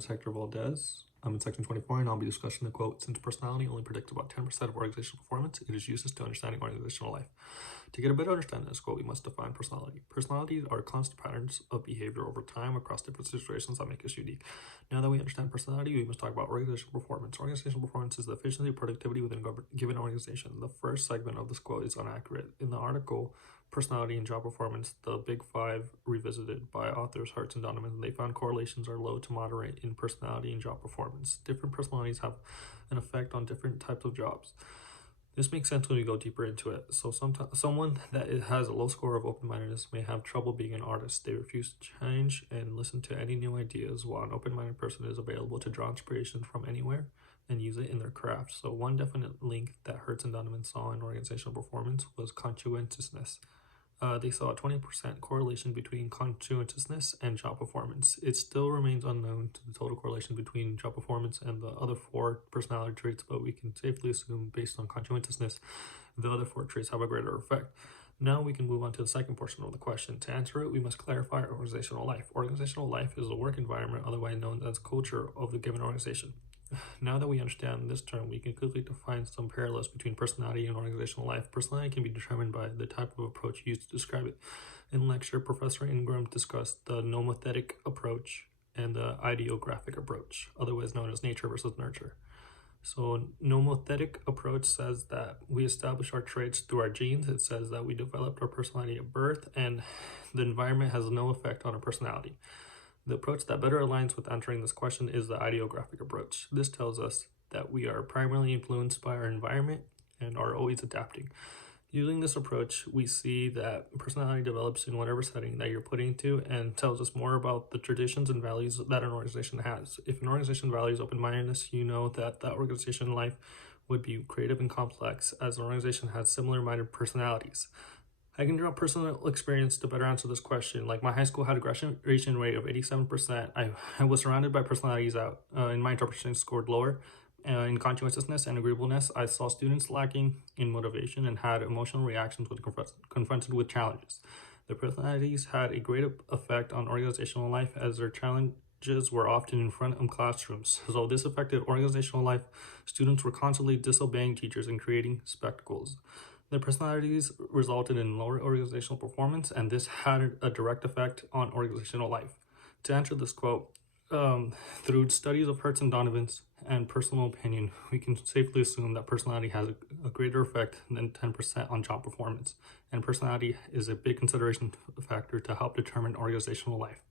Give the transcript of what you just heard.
is Hector Valdez. I'm in section 24 and I'll be discussing the quote, "Since personality only predicts about 10% of organizational performance, it is useless to understanding organizational life." To get a better understanding of this quote, we must define personality. Personalities are constant patterns of behavior over time across different situations that make us unique. Now that we understand personality, we must talk about organizational performance. Organizational performance is the efficiency and productivity within a given organization. The first segment of this quote is inaccurate. In the article, Personality and Job Performance, the Big Five Revisited by authors Hertz and Donovan, they found correlations are low to moderate in personality and job performance. Different personalities have an effect on different types of jobs. This makes sense when we go deeper into it. So someone that has a low score of open-mindedness may have trouble being an artist. They refuse to change and listen to any new ideas, while an open-minded person is available to draw inspiration from anywhere and use it in their craft. So one definite link that Hertz and Donovan saw in organizational performance was conscientiousness. They saw a 20% correlation between conscientiousness and job performance. It still remains unknown to the total correlation between job performance and the other four personality traits, but we can safely assume based on conscientiousness, the other four traits have a greater effect. Now we can move on to the second portion of the question. To answer it, we must clarify organizational life. Organizational life is the work environment, otherwise known as culture, of the given organization. Now that we understand this term, we can quickly define some parallels between personality and organizational life. Personality can be determined by the type of approach used to describe it. In lecture, Professor Ingram discussed the nomothetic approach and the ideographic approach, otherwise known as nature versus nurture. So nomothetic approach says that we establish our traits through our genes. It says that we developed our personality at birth and the environment has no effect on our personality. The approach that better aligns with answering this question is the ideographic approach. This tells us that we are primarily influenced by our environment and are always adapting. Using this approach, we see that personality develops in whatever setting that you're put into and tells us more about the traditions and values that an organization has. If an organization values open-mindedness, you know that the organization life would be creative and complex, as an organization has similar-minded personalities. I can draw personal experience to better answer this question. Like, my high school had a graduation rate of 87%. I was surrounded by personalities that, in my interpretation, scored lower. In conscientiousness and agreeableness, I saw students lacking in motivation and had emotional reactions when confronted with challenges. Their personalities had a great effect on organizational life, as their challenges were often in front of classrooms. So this affected organizational life. Students were constantly disobeying teachers and creating spectacles. Their personalities resulted in lower organizational performance, and this had a direct effect on organizational life. To answer this quote, through studies of Hertz and Donovan's and personal opinion, we can safely assume that personality has a greater effect than 10% on job performance, and personality is a big consideration factor to help determine organizational life.